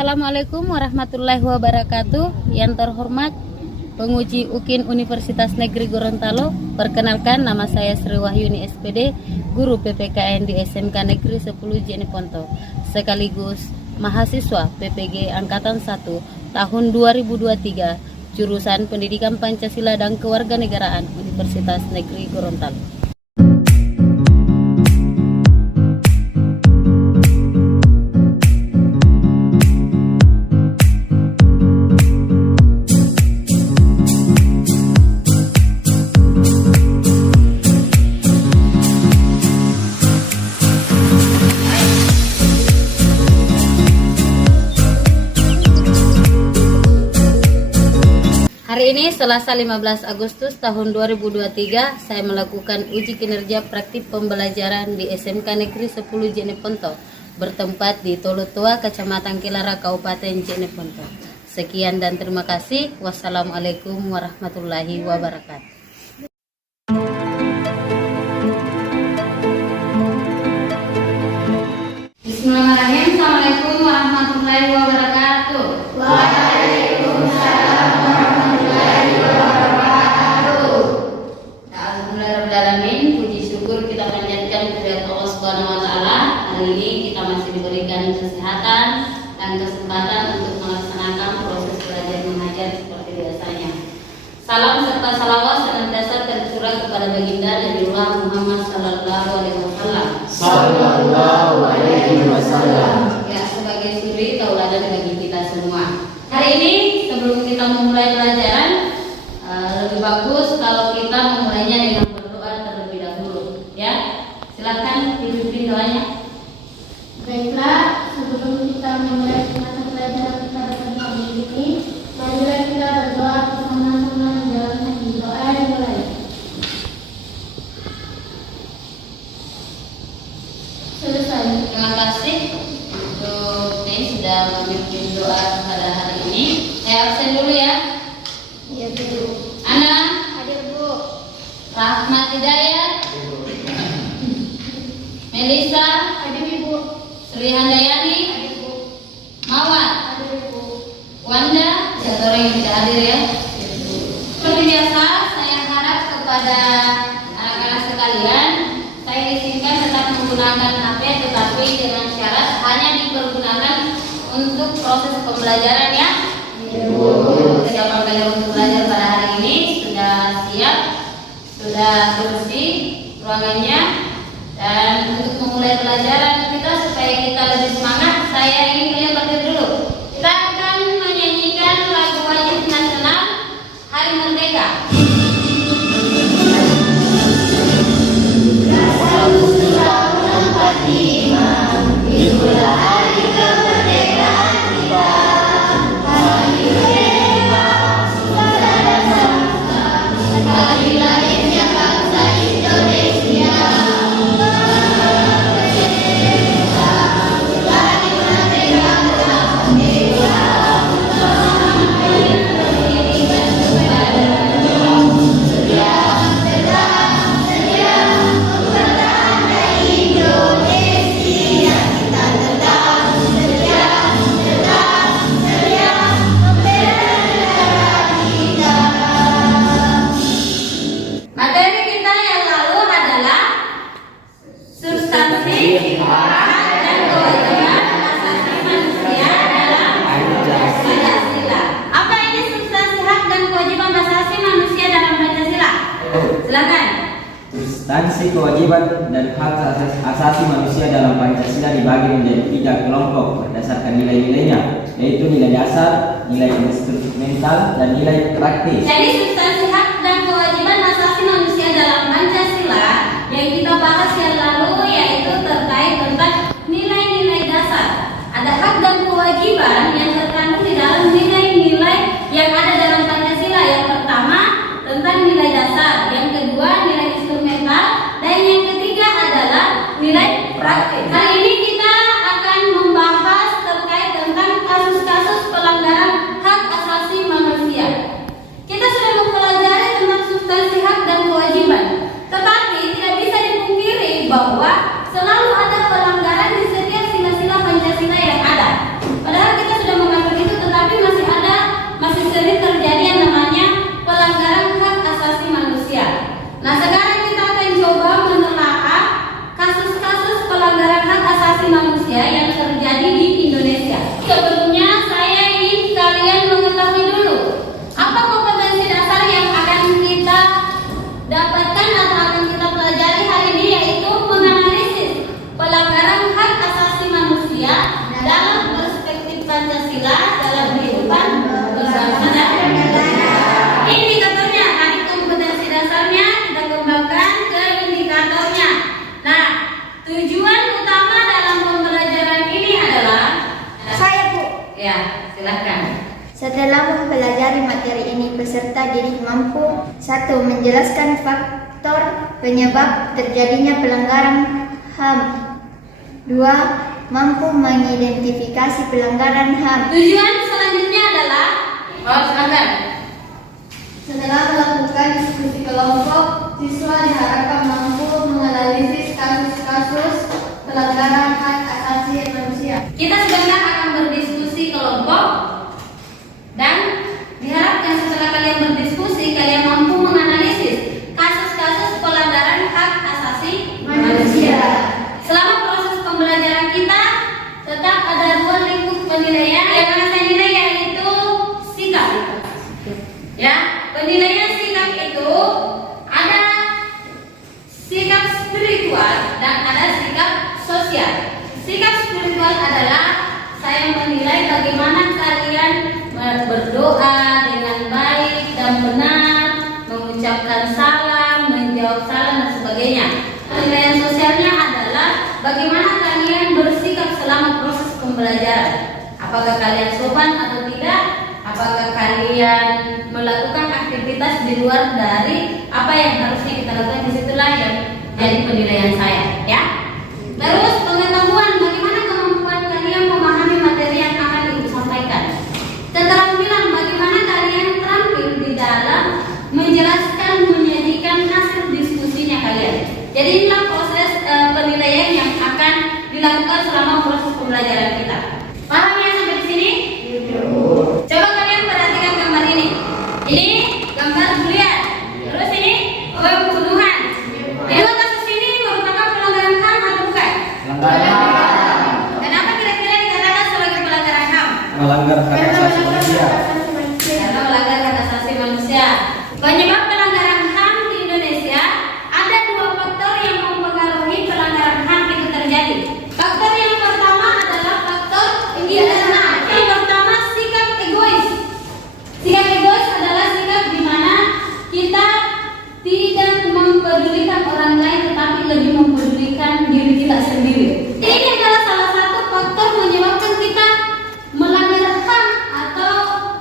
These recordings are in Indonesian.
Assalamualaikum warahmatullahi wabarakatuh. Yang terhormat penguji UKIN Universitas Negeri Gorontalo, perkenalkan nama saya Sri Wahyuni SPD, guru PPKN di SMK Negeri 10 Jeneponto, sekaligus mahasiswa PPG Angkatan 1 tahun 2023, jurusan Pendidikan Pancasila dan Kewarganegaraan Universitas Negeri Gorontalo. Hari ini Selasa 15 Agustus tahun 2023, saya melakukan uji kinerja praktik pembelajaran di SMK Negeri 10 Jeneponto, bertempat di Tolotoa, Kecamatan Kilara, Kabupaten Jeneponto. Sekian dan terima kasih. Wassalamualaikum warahmatullahi wabarakatuh. Bismillahirrahmanirrahim. Assalamualaikum warahmatullahi wabarakatuh. Waalaikumsalam warahmatullahi wabarakatuh. Alhamdulillahirrahmanirrahim. Puji syukur kita panjatkan kepada Allah Subhanahu wa taala. Hari ini kita masih diberikan kesehatan dan kesempatan untuk melaksanakan proses belajar mengajar seperti biasanya. Salam serta salawat senantiasa tercurah kepada baginda Nabiullah Muhammad sallallahu alaihi wasallam. Sallallahu alaihi wasallam. Ya, sebagai suri tauladan bagi kita semua. Hari ini sebelum kita memulai pelajaran, lebih bagus kalau kita memulainya dengan berdoa terlebih dahulu. Ya, silakan dipimpin doanya. Baiklah, sebelum kita memulai mata pelajaran kita pada pagi ini, marilah kita berdoa bersama-sama menjalankan doa yang mulai. Selesai. Terima kasih untuk sudah memimpin doa pada hari ini. Saya absen dulu ya. Iya, Bu. Ana, Hadir, Bu. Rahmat Hidayat, Melisa, Hadir, Ibu. Sri Handayani, Hadir, Bu. Mawar, Hadir, Ibu. Wanda, satu orang yang tidak hadir ya. Seperti biasa, saya harap kepada anak-anak sekalian, saya izinkan tetap menggunakan HP, tetapi dengan syarat hanya dipergunakan untuk proses pembelajaran ya. Kesiapan kalian untuk belajar pada hari ini sudah siap, sudah bersih ruangannya, dan untuk memulai pelajaran kita supaya kita lebih semangat, saya ingin kalian berdiri dulu. Kita akan menyanyikan lagu wajib nasional Hari Merdeka. Itulah hari kemerdekaan kita. Hari merdeka, bangsa dan bangsa. Hari lahirnya bangsa Indonesia. Hari merdeka telah merdeka. Sedia, sedia, mempertahankan Indonesia. Kita tetap sedia, tetap sedia membela negara kita. Materi kita yang lalu adalah substansi hak dan kewajiban asasi manusia dalam Pancasila. Apa ini substansi hak dan kewajiban asasi manusia dalam Pancasila? Silakan. Substansi kewajiban dan hak asasi manusia dalam Pancasila dibagi menjadi 3 kelompok berdasarkan nilai-nilainya, yaitu nilai dasar, nilai instrumental, dan nilai praktis. Jadi substansi hak dan kewajiban asasi manusia dalam Pancasila yang kita bahas yang lalu yaitu terkait tentang nilai-nilai dasar. Ada hak dan kewajiban yang terkandung di dalam nilai-nilai yang ada dalam Pancasila. Yang pertama tentang nilai dasar, yang kedua nilai instrumental, dan yang ketiga adalah nilai praktis. Hari ini kita akan membahas terkait tentang kasus-kasus pelanggaran hak asasi manusia. Kita sudah mempelajari tentang substansi hak dan kewajiban, tetapi tidak bisa dipungkiri bahwa Pancasila dalam kehidupan berbangsa dan negara. Ini indikatornya, tadi kompetensi dasarnya kita kembangkan ke indikatornya. Nah, tujuan utama dalam pembelajaran ini adalah Saya, Bu. ya, silakan. Setelah mempelajari materi ini, peserta didik mampu 1. Menjelaskan faktor penyebab terjadinya pelanggaran HAM. 2. Mampu mengidentifikasi pelanggaran HAM. Tujuan selanjutnya adalah silakan. Setelah melakukan diskusi kelompok, siswa diharapkan mampu menganalisis kasus-kasus pelanggaran hak asasi manusia. Kita sebentar akan berdiskusi kelompok dan diharapkan setelah kalian berdiskusi kalian mampu menganalisis kasus-kasus pelanggaran hak asasi manusia. Selama proses pembelajaran kita tetap ada 2 lingkup penilaian yang akan saya nilai, yaitu sikap. Ya, penilaian sikap itu ada sikap spiritual dan ada sikap sosial. Sikap spiritual adalah saya menilai bagaimana kalian berdoa dengan baik dan benar, mengucapkan salam, menjawab salam dan sebagainya. Penilaian sosialnya adalah bagaimana kalian bersikap selama proses pembelajaran. Apakah kalian sopan atau tidak? Apakah kalian melakukan aktivitas di luar dari apa yang harusnya kita lakukan? Disitulah yang jadi penilaian saya, ya. Terus pengetahuan, bagaimana kemampuan kalian memahami materi yang akan ibu sampaikan. Keterampilan, bagaimana kalian terampil di dalam menjelaskan, menyajikan hasil diskusinya kalian. Jadi inilah proses penilaian yang akan dilakukan selama proses pembelajaran kita. Paham ya sampai di sini? Coba kalian perhatikan gambar ini. Ini gambar bulian. Terus ini pembunuhan. Kedua kasus ini merupakan pelanggaran HAM atau bukan? Kenapa kira-kira dikatakan sebagai pelanggaran HAM? Melanggar hak asasi manusia. Karena melanggar hak asasi manusia. Penyebab pelanggaran HAM di Indonesia ada 2 faktor yang mempengaruhi pelanggaran HAM itu terjadi. Faktor yang pertama adalah faktor internal. Yang pertama sikap egois. Sikap egois adalah sikap di mana kita tidak mempedulikan orang lain tetapi lebih mempedulikan diri kita sendiri. Ini adalah salah satu faktor menyebabkan kita melanggar HAM atau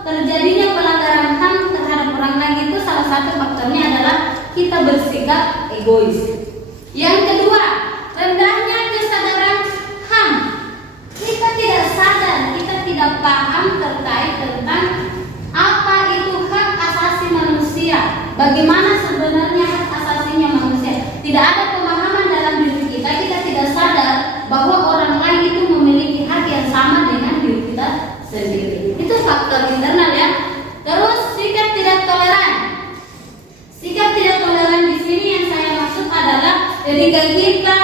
terjadinya pelanggaran HAM terhadap orang lain. Itu salah satu faktornya adalah kita bersikap egois. Yang kedua, rendahnya kesadaran HAM. Kita tidak sadar, kita tidak paham terkait tentang apa itu hak asasi manusia. Bagaimana sebenarnya hak asasinya manusia. Tidak ada pemahaman dalam diri kita, kita tidak sadar bahwa orang lain itu memiliki hak yang sama dengan diri kita sendiri. Itu faktor internal, ya. Terus sikap tidak toleran. Sikap tidak toleran di sini yang saya maksud adalah ketika kita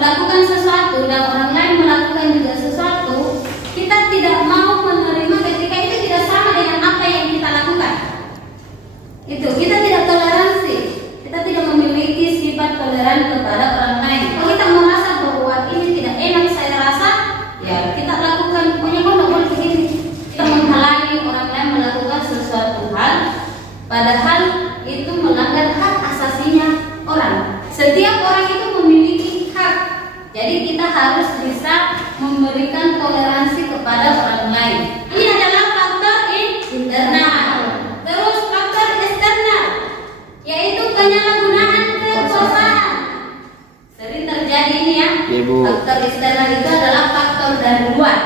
lakukan sesuatu dan orang lain melakukan juga sesuatu, kita tidak mau menerima ketika itu tidak sama dengan apa yang kita lakukan. Itu kita tidak toleransi. Kita tidak memiliki sifat toleran kepada orang lain. Kalau kita merasa bahwa ini tidak enak saya rasa, ya kita lakukan. Pokoknya kau tidak boleh begini. Kita menghalangi orang lain melakukan sesuatu hal, padahal itu melanggar hak asasinya orang. Setiap orang itu memiliki hak. Jadi kita harus bisa memberikan toleransi kepada orang lain. Ini adalah faktor internal. Terus faktor eksternal, yaitu penyalahgunaan kekuasaan. Sering terjadi ini, ya. Ibu. Faktor eksternal itu adalah faktor dari luar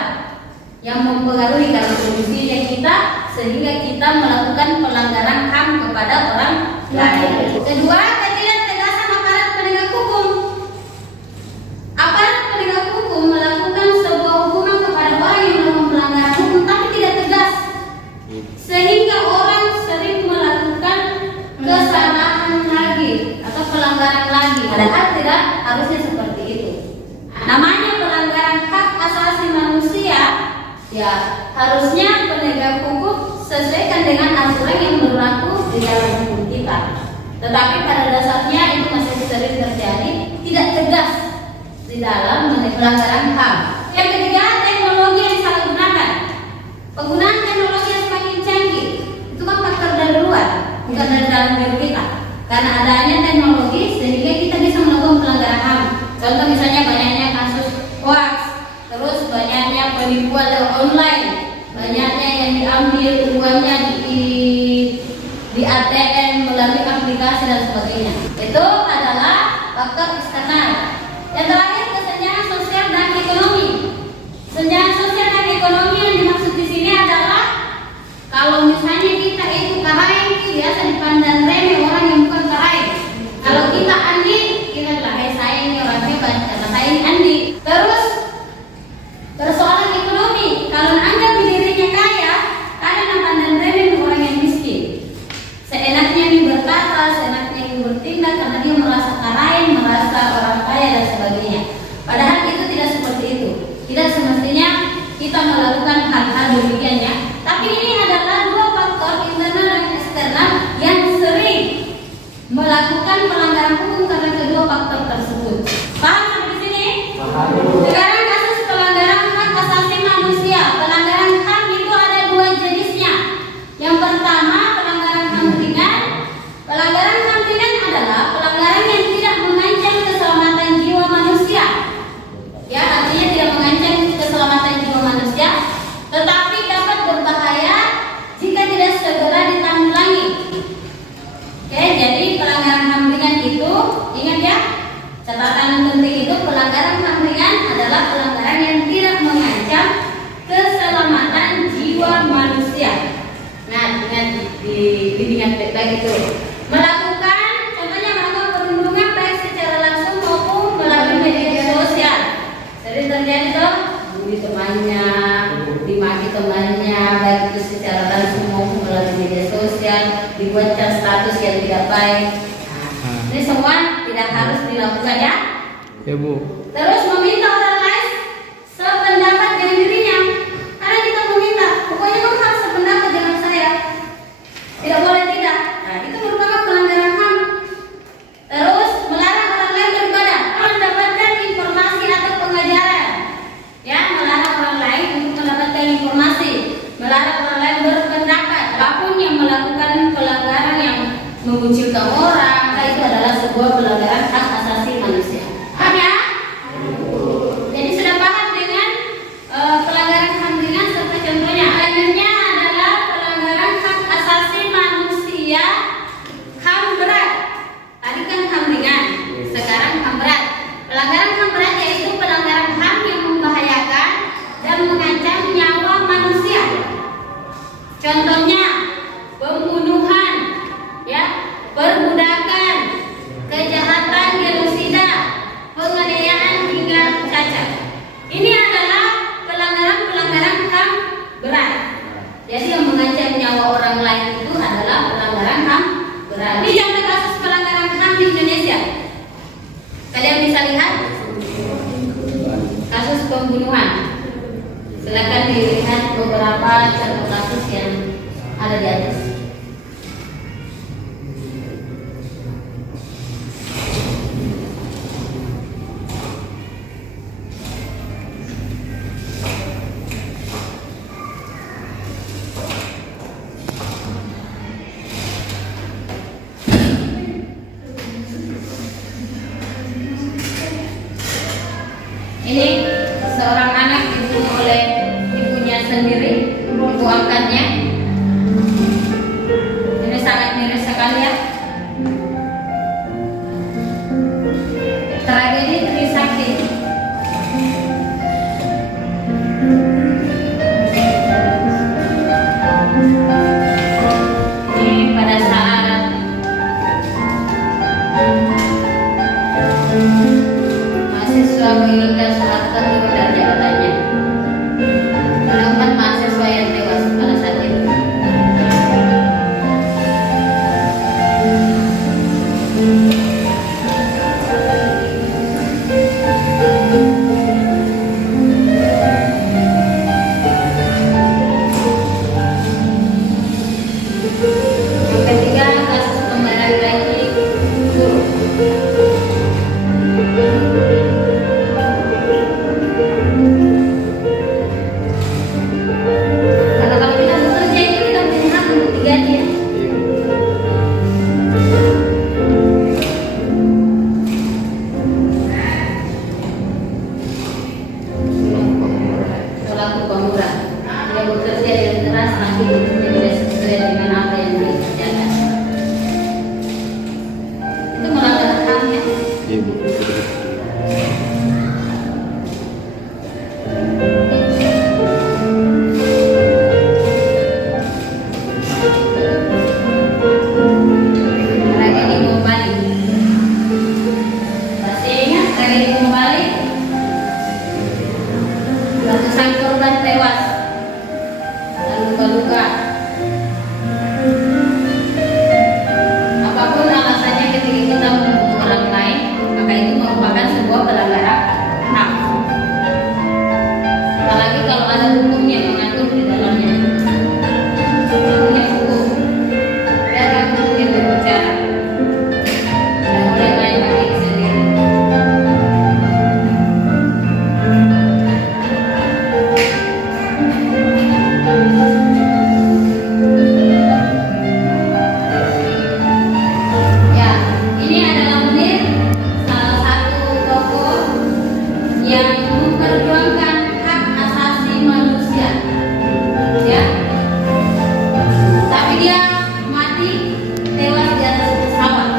yang mempengaruhi karena kondisinya kita sehingga kita melakukan pelanggaran HAM kepada orang lain. Kedua, ketidaktegasan aparat penegak hukum. Aparat penegak hukum melakukan sebuah hukuman kepada orang yang melakukan pelanggaran hukum tapi tidak tegas, sehingga orang sering melakukan kesalahan lagi atau pelanggaran lagi. Padahal tidak harusnya seperti itu. Namanya pelanggaran hak asasi manusia, ya harusnya penegak hukum sesuaikan dengan aturan yang berlaku di dalam hukum kita. Tetapi pada dasarnya itu masih sering terjadi tidak tegas di dalam pelanggaran HAM. Yang ketiga, teknologi yang disalahgunakan. karena adanya teknologi sehingga kita bisa melakukan pelanggaran HAM. Contoh misalnya banyaknya kasus hoax, terus banyaknya penipuan lewat online, banyaknya yang diambil uangnya di ATM melalui aplikasi dan sebagainya. Itu adalah faktor eksternal. Yang terakhir, kesenjangan sosial dan ekonomi. Kesenjangan sosial dan ekonomi yang dimaksud di sini adalah kalau misalnya kita itu karain, biasa dipandang remeh orang yang bukan karain. Kalau kita Andi, kita bilang, saya ini orang hebat karena saya ini Andi. Terus persoalan ekonomi, kalau anggap dirinya kaya, kalian pandang remeh orang yang miskin. Seenaknya ini berkata, seenaknya ini bertindak karena dia merasa karain, merasa orang kaya dan sebagainya. Padahal itu tidak seperti itu. Tidak semestinya kita melakukan hal-hal demikiannya. Tapi ini adalah dua faktor internal dan eksternal yang sering melakukan pelanggaran hukum karena kedua faktor tersebut. Paham sampai sini? Sekarang kasus pelanggaran hak asasi manusia. Pelanggaran HAM itu ada dua jenisnya. Yang pertama, pelanggaran HAM ringan. Pelanggaran HAM ringan adalah pelanggaran yang tidak mengancam keselamatan jiwa manusia. Ya, artinya tidak mengancam keselamatan jiwa manusia, tetapi dapat berbahaya jika tidak segera ditanggulangi. Oke, jadi pelanggaran HAM ringan itu, ingat ya, catatan penting itu pelanggaran HAM ringan adalah pelanggaran yang tidak mengancam keselamatan jiwa manusia. Nah, ingat diingat baik itu. Melakukan, contohnya melakukan perlindungan baik secara langsung maupun melalui media sosial. Sering terjadi tuh, bully temannya, dimaki temannya, baik itu secara langsung maupun melalui media sosial, dibuatkan status yang tidak baik. Nah, ini semua tidak harus dilakukan ya. Ya Bu. Terus meminta orang lain sependapat dengan dirinya. Karena kita meminta, pokoknya kamu harus sependapat dengan saya. Tidak boleh tidak. Nah, itu merupakan pelanggaran HAM. Terus melarang orang lain beribadah, mendapatkan informasi atau pengajaran. Ya, melarang orang lain untuk mendapatkan informasi, melarang orang lain berpendapat. Apapun yang melakukan pelanggaran yang mengucilkan orang, itu adalah sebuah pelanggaran hak asasi manusia. Paham ya? Jadi sudah paham dengan pelanggaran HAM ringan serta contohnya. Selanjutnya adalah pelanggaran hak asasi manusia HAM berat. Tadi kan HAM ringan, sekarang HAM berat. Pelanggaran HAM berat yaitu pelanggaran HAM yang membahayakan dan mengancam nyawa manusia. Contohnya pembunuhan, ya, perbudakan, kejahatan genosida, penganiayaan hingga cacat. Ini adalah pelanggaran-pelanggaran HAM berat. Jadi yang mengancam nyawa orang lain itu adalah pelanggaran HAM berat. Ini contoh kasus pelanggaran HAM di Indonesia. Kalian bisa lihat kasus pembunuhan. Silakan dilihat beberapa contoh kasus yang ada di atas. Ini seorang anak dibunuh oleh ibunya sendiri, ibu angkatnya. Ini sangat miris sekali ya. Tragedi Trisakti. Ini pada saat mahasiswa menginginkan Soeharto turun dari jabatannya. Ada 4 mahasiswa yang tewas pada saat itu. Ya, ini adalah menit salah satu tokoh yang memperjuangkan hak asasi manusia. Ya, tapi dia mati tewas di atas pesawat.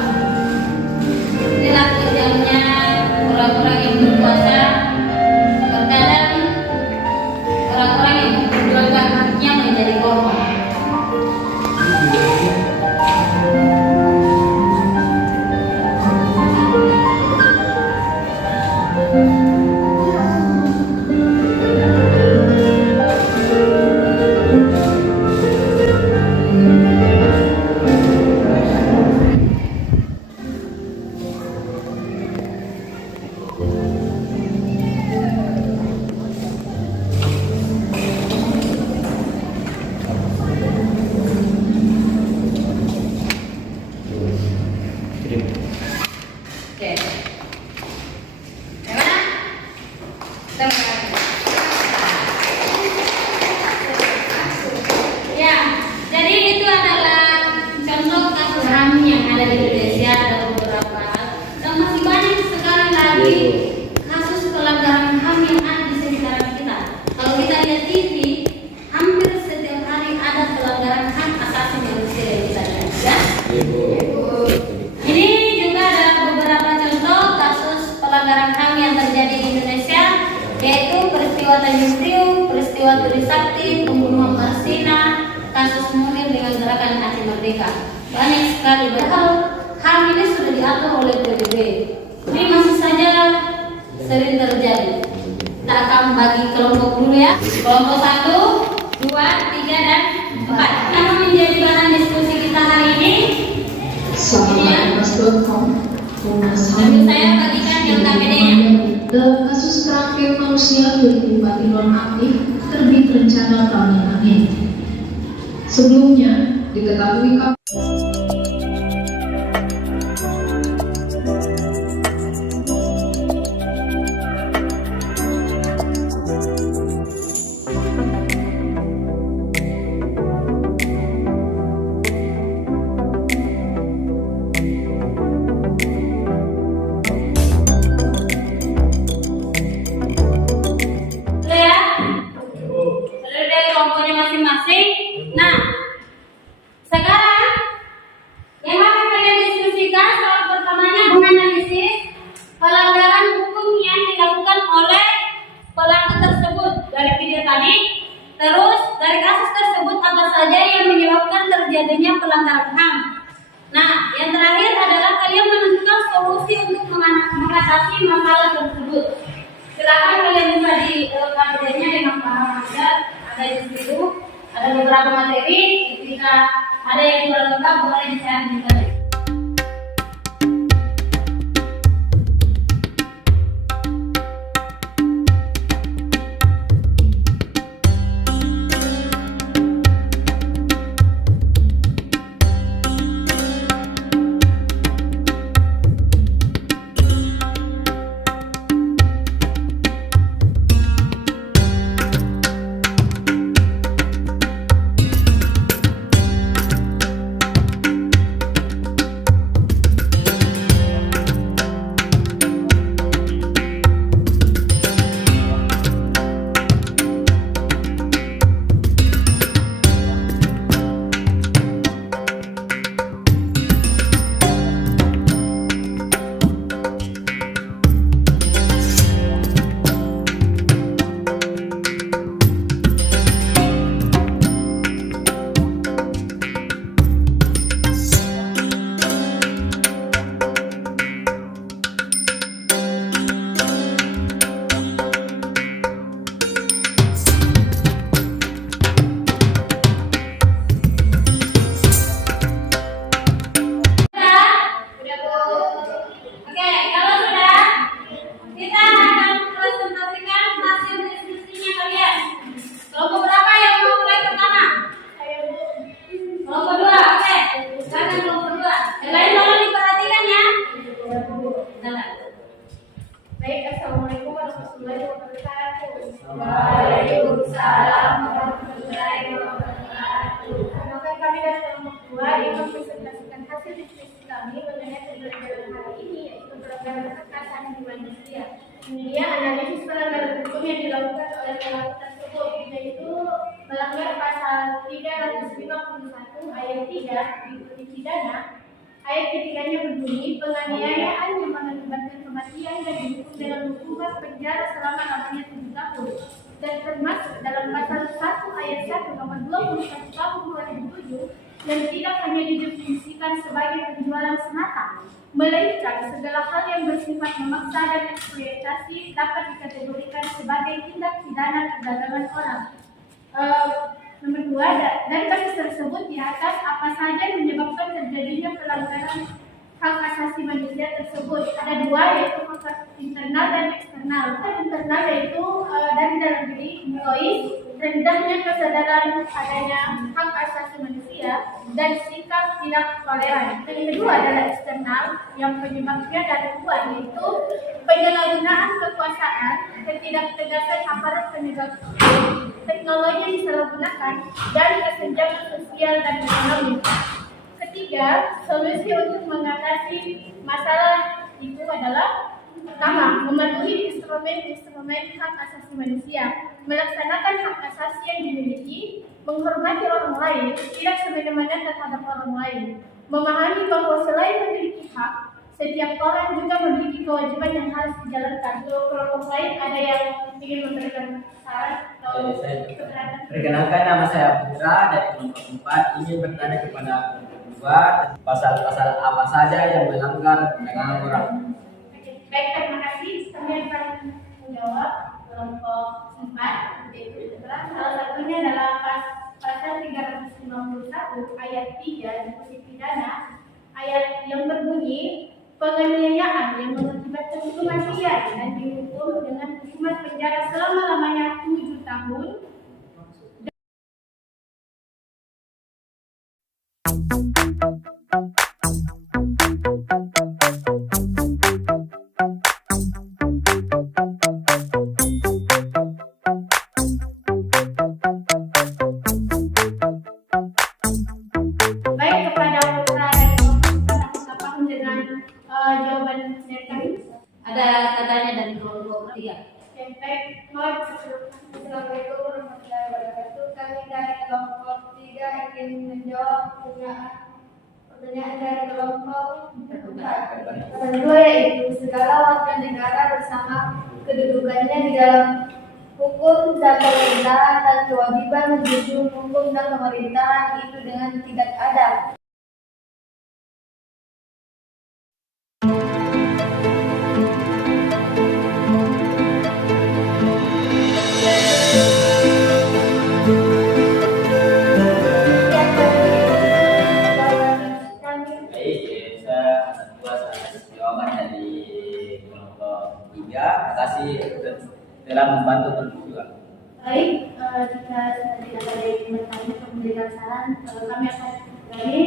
Inilah kejamnya orang-orang yang berkuasa. Terkadang orang-orang yang memperjuangkan haknya menjadi korban. Oke. Bagaimana? Terima kasih. Ya, jadi itu adalah contoh kasus HAM yang ada di Indonesia, ada beberapa hal. Dan masih banyak sekali lagi kasus pelanggaran HAM yang ada di sekitar kita. Kalau kita lihat TV, hampir setiap hari ada pelanggaran hak asasi manusia yang kita lihat. Ya? Ini juga ada beberapa contoh kasus pelanggaran HAM yang terjadi di Indonesia, yaitu peristiwa Tanjung Priok, peristiwa Trisakti, pembunuhan Marsina, kasus Munir dengan gerakan Aceh Merdeka. Banyak sekali. Padahal HAM ini sudah diatur oleh PBB. Ini masih saja sering terjadi. Kita akan bagi kelompok dulu ya. Kelompok 1, 2, 3, dan 4. Yang menjadi bahan diskusi kita hari ini. Nanti saya bagikan yang KPD-nya. Dalam kasus kerangkeng manusia yang bupati nonaktif terbit rencana tahun angin. Sebelumnya diketahui Dari kelompoknya masing-masing. Nah, sekarang yang akan kalian diskusikan soal pertamanya menganalisis pelanggaran hukum yang dilakukan oleh pelaku tersebut dari video tadi. Terus dari kasus tersebut apa saja yang menyebabkan terjadinya pelanggaran HAM. Nah, yang terakhir adalah kalian menentukan solusi untuk mengatasi masalah tersebut. Silakan kalian buka di KPD-nya dengan paham aja. Ada di situ, ada beberapa materi. Jika ada yang kurang lengkap boleh di-share di sana. hak asasi manusia. Kemudian analisis pelanggaran hukum yang dilakukan oleh pelaku tersebut, yaitu melanggar pasal 351 ayat 3 di Kode Pidana. Ayat ketiganya berbunyi, penganiayaan yang mengakibatkan kematian dan dihukum dengan hukuman penjara selama lamanya 7 tahun. Dan termasuk dalam pasal 1 ayat 1 nomor 21 tahun 2007 yang tidak hanya didefinisikan sebagai penjualan semata, melainkan segala hal yang bersifat memaksa dan eksploitasi dapat dikategorikan sebagai tindak pidana perdagangan orang. Nomor 2, dari kasus tersebut di atas apa saja yang menyebabkan terjadinya pelanggaran hak asasi manusia tersebut? Ada 2, yaitu hak internal dan eksternal. Hak internal yaitu dari dalam diri mulai rendahnya kesadaran adanya hak asasi manusia dan sikap tidak toleran. Dan yang kedua adalah eksternal yang penyebabnya dari luar, yaitu penyalahgunaan kekuasaan, ketidaktegasan aparat penegak hukum, teknologi yang disalahgunakan, dan kesenjangan sosial dan ekonomi. Ketiga, solusi untuk mengatasi masalah itu adalah pertama, mematuhi instrumen hak asasi manusia, melaksanakan hak asasi yang dimiliki, menghormati orang lain, tidak semena-mena terhadap orang lain, memahami bahwa selain memiliki hak, setiap orang juga memiliki kewajiban yang harus dijalankan. Untuk kelompok lain ada yang ingin memberikan saran atau keberatan? Perkenalkan, nama saya Putra dari kelompok 4. Ingin bertanya kepada kelompok 2 pasal-pasal apa saja yang melanggar perdagangan orang. Baik, terima kasih. Kami akan menjawab kelompok 4. Yaitu salah satunya adalah pasal 351 ayat 3 di Kode Pidana, ayat yang berbunyi penganiayaan yang mengakibatkan kematian dan dihukum dengan hukuman penjara selama-lamanya 7 tahun. Baik, kepada Putra dan kelompok paham dengan jawaban dari kami. Ada katanya dari kelompok 3. Baik, Assalamualaikum warahmatullahi wabarakatuh. Kami dari kelompok 3 ingin menjawab pertanyaan dari kelompok 2, yaitu segala warga negara bersama kedudukannya di dalam hukum dan pemerintahan dan kewajiban menjunjung hukum dan pemerintahan itu dengan tidak adil. Baik, saya atas jawaban dari kelompok 3. Terima kasih telah membantu kelompok 2. Baik, jika tidak ada yang bertanya atau memberikan saran, kami akan kembali.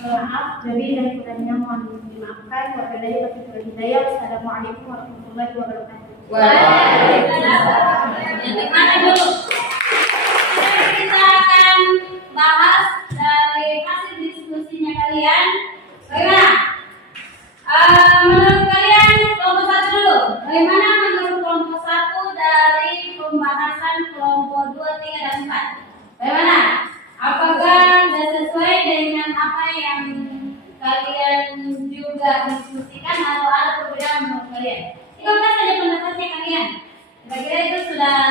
Maaf, jadi dari kurangnya mohon dimaafkan. Wabillahi taufiq wal hidayah. Wassalamualaikum warahmatullahi wabarakatuh. Waalaikumsalam. Yang mana dulu? Kita akan bahas dari hasil diskusinya kalian. Bagaimana? Menurut kalian kelompok 1 dulu. Bagaimana menurut kelompok 1 dari pembahasan kelompok 2, 3, dan 4? Bagaimana? Apakah sudah sesuai dengan apa yang kalian juga diskusikan atau ada perbedaan menurut kalian? Ikutkan saja pendapatnya kalian. Kira-kira itu sudah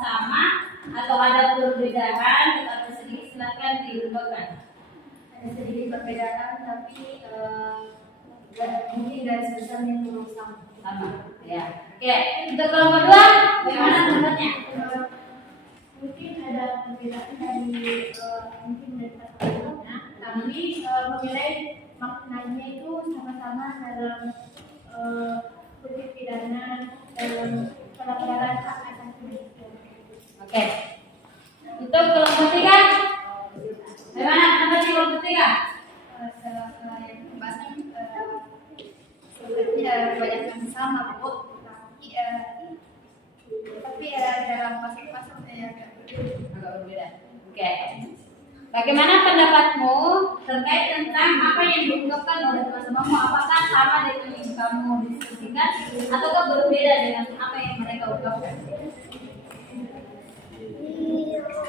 sama atau ada perbedaan atau sedikit, silakan diubahkan. Ada sedikit perbedaan, tapi mungkin garis besarnya belum sama. Sama, ya. Oke, untuk kelompok 2, bagaimana pendapatnya? Mungkin ada perbedaan dari mungkin dari kata-katanya, tapi menilai maknanya itu sama-sama dalam kode pidana dalam pelanggaran hak asasi manusia. Oke. Untuk kelompok 3, bagaimana pendapatnya kelompok 3? Setelah yang pembahasan sebenarnya banyak yang sama, Bu. Tapi dalam pasal-pasal agak berbeda. Oke. Bagaimana pendapatmu terkait tentang apa yang diungkapkan oleh teman-temanmu? Apakah sama dengan yang kamu asumsikan ataukah berbeda dengan apa yang mereka ungkapkan?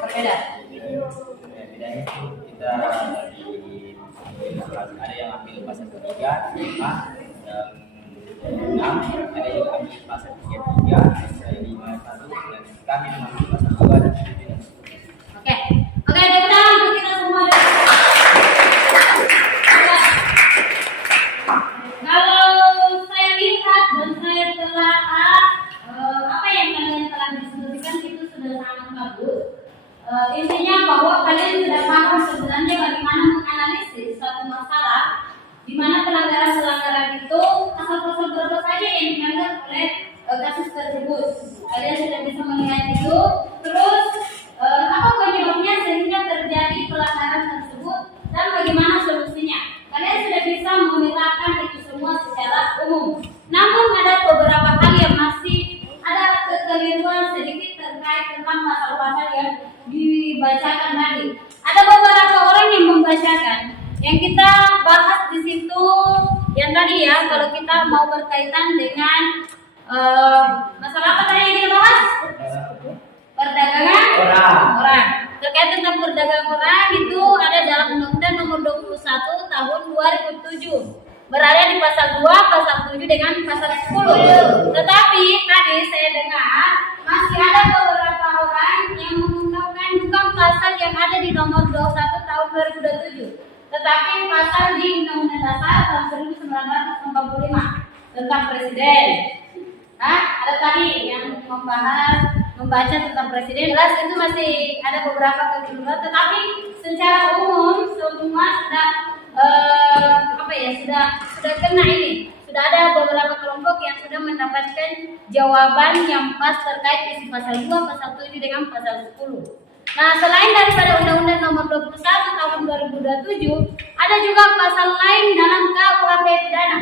Berbeda. Bedanya itu kita ada yang ambil pasal 3, 5, dan 6, ada yang ambil pasal 33, pasal 51, dan kami mengambil pasal 2 dan 7. Oke, tepuk tangan untuk kita semua. Kalau saya lihat dan saya telah apa yang kalian telah diskusikan itu sudah sangat bagus. Intinya bahwa kalian sudah paham sebenarnya bagaimana menganalisis suatu masalah di mana pelanggaran itu pasal-pasal berapa saja yang dianggap oleh kasus tersebut. Kalian sudah bisa melihat itu. Terus apa penyebabnya sehingga terjadi pelanggaran tersebut dan bagaimana solusinya. Kalian sudah bisa memetakan itu semua secara umum. Namun ada beberapa hal yang masih ada kekeliruan sedikit terkait tentang pasal-pasal yang dibacakan tadi. Ada beberapa orang yang membacakan. Yang kita bahas di situ yang tadi ya, kalau kita mau berkaitan dengan masalah apa tadi yang kita bahas? Perdagangan orang. Terkait tentang perdagangan orang itu ada dalam Undang-Undang Nomor 21 Tahun 2007. Berada di pasal 2, pasal 7 dengan pasal 10. Tetapi tadi saya dengar masih ada beberapa orang yang mengungkapkan bukan pasal yang ada di Nomor 21 Tahun 2007, tetapi pasal di Undang-Undang Dasar tahun 1945 tentang presiden. Ada tadi yang membaca tentang presiden. Jelas itu masih ada beberapa kekeliruan, tetapi secara umum semua sudah sudah kena ini. Sudah ada beberapa kelompok yang sudah mendapatkan jawaban yang pas terkait isi pasal 2, pasal 7 dengan pasal 10. Nah, selain daripada Undang-Undang Nomor 21 Tahun 2027, ada juga pasal lain dalam KUHP pidana.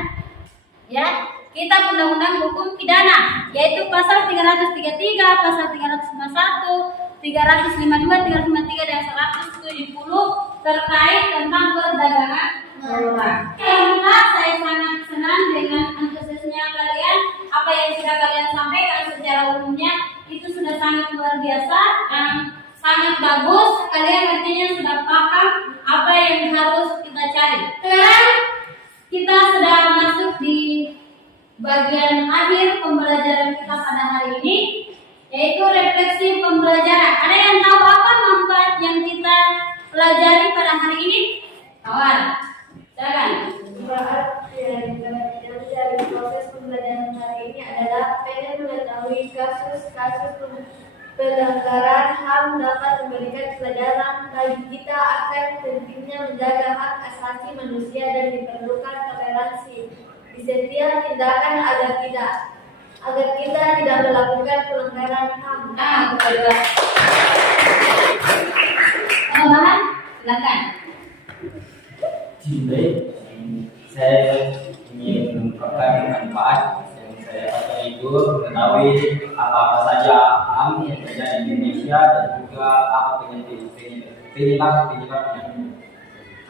Ya, Kitab Undang-Undang Hukum Pidana, yaitu pasal 333, pasal 351, 352, 353 dan 170 terkait tentang perdagangan orang. Alhamdulillah, saya sangat senang dengan antusiasnya kalian. Apa yang sudah kalian sampaikan secara umumnya itu sudah sangat luar biasa dan sangat bagus. Kalian artinya sudah paham apa yang harus kita cari. Sekarang kita sudah masuk di bagian akhir pembelajaran kita pada hari ini, yaitu refleksi pembelajaran. Ada yang tahu apa manfaat yang kita pelajari pada hari ini? Kawan, silakan. Manfaat yang dari proses pembelajaran hari ini adalah pengen mengetahui kasus-kasus pelanggaran HAM dapat memberikan pelajaran bagi kita akan pentingnya menjaga hak asasi manusia dan diperlukan toleransi di setiap tindakan agar kita tidak melakukan pelanggaran HAM. Tambahan, silakan. Baik, saya ingin mengungkapkan manfaat yang saya dapat itu mengetahui apa-apa saja HAM yang terjadi di Indonesia dan juga apa penyebabnya.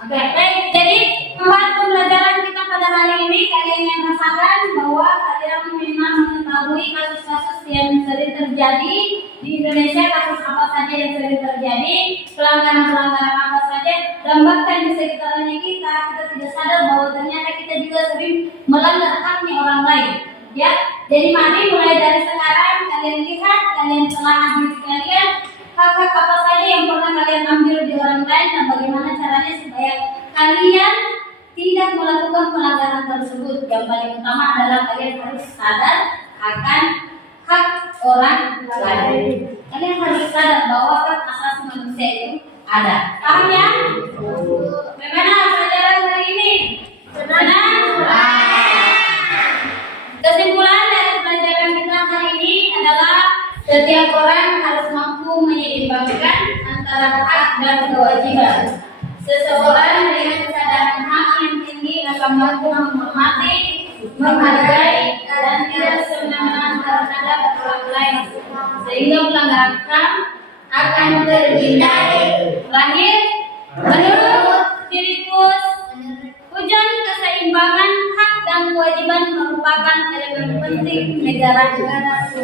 Oke, baik. Jadi manfaat pembelajaran kita pada hari ini, kalian yang rasakan bahwa kalian memang mengetahui kasus-kasus yang sering terjadi di Indonesia, kasus apa saja yang sering terjadi, pelanggaran-pelanggaran apa saja, dan bahkan di sekitarnya kita tidak sadar bahwa ternyata kita juga sering melanggar haknya orang lain. Ya, jadi mari mulai dari sekarang kalian lihat, kalian telah ambil sekalian hak-hak apa saja yang pernah kalian ambil di orang lain dan bagaimana caranya supaya kalian tidak melakukan pelanggaran tersebut. Yang paling utama adalah kalian harus sadar akan hak orang lain. Kalian harus sadar bahwa hak asasi manusia itu ada. Paham ya? Bagaimana pelajaran hari ini? Benar? Kesimpulan dari pelajaran kita hari ini adalah setiap orang harus mampu menyeimbangkan antara hak dan kewajiban. Seseorang dengan kesadaran hak yang tinggi akan mampu menghormati, menghargai, dan tidak semena-mena terhadap orang lain, sehingga pelanggaran HAM akan terhindari. Terakhir, menurut Filipus, hujan keseimbangan hak dan kewajiban merupakan merupakan elemen penting negara-negara.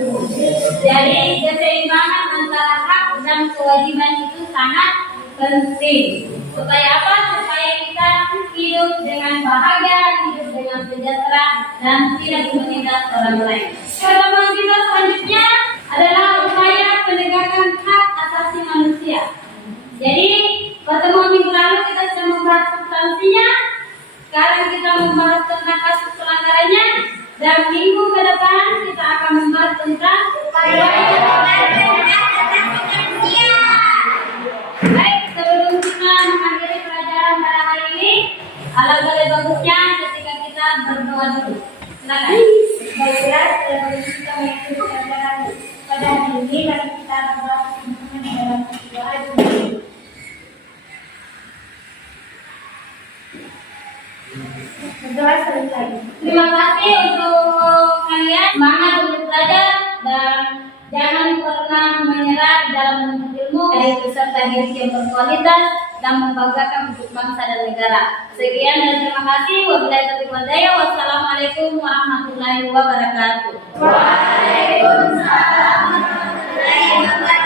Jadi keseimbangan antara hak dan kewajiban itu sangat penting. Supaya apa? Supaya kita hidup dengan bahagia, hidup dengan sejahtera, dan tidak menindas orang lain. Pertemuan kita selanjutnya adalah upaya penegakan hak asasi manusia. Jadi pertemuan minggu lalu kita sudah membahas substansinya. Sekarang kita membahas tentang kasus pelanggarannya. Dan minggu ke depan kita akan membahas tentang upaya penegakan hak asasi manusia. Baik, sebelum kita mengakhiri pelajaran pada hari ini, alangkah lebih bagusnya ketika kita berdoa dulu. Silakan. Baiklah, sebelum kita mengikuti pelajaran pada hari ini, mari kita berdoa bersama dalam doa dulu. Berdoa selesai. Terima kasih untuk kalian, semangat untuk belajar dan jangan pernah menyerah dalam menuntut ilmu dari peserta didik yang berkualitas dan membanggakan untuk bangsa dan negara. Sekian dan terima kasih. Wabillahi taufiq wal hidayah. Wassalamualaikum warahmatullahi wabarakatuh. Waalaikumsalam warahmatullahi wabarakatuh.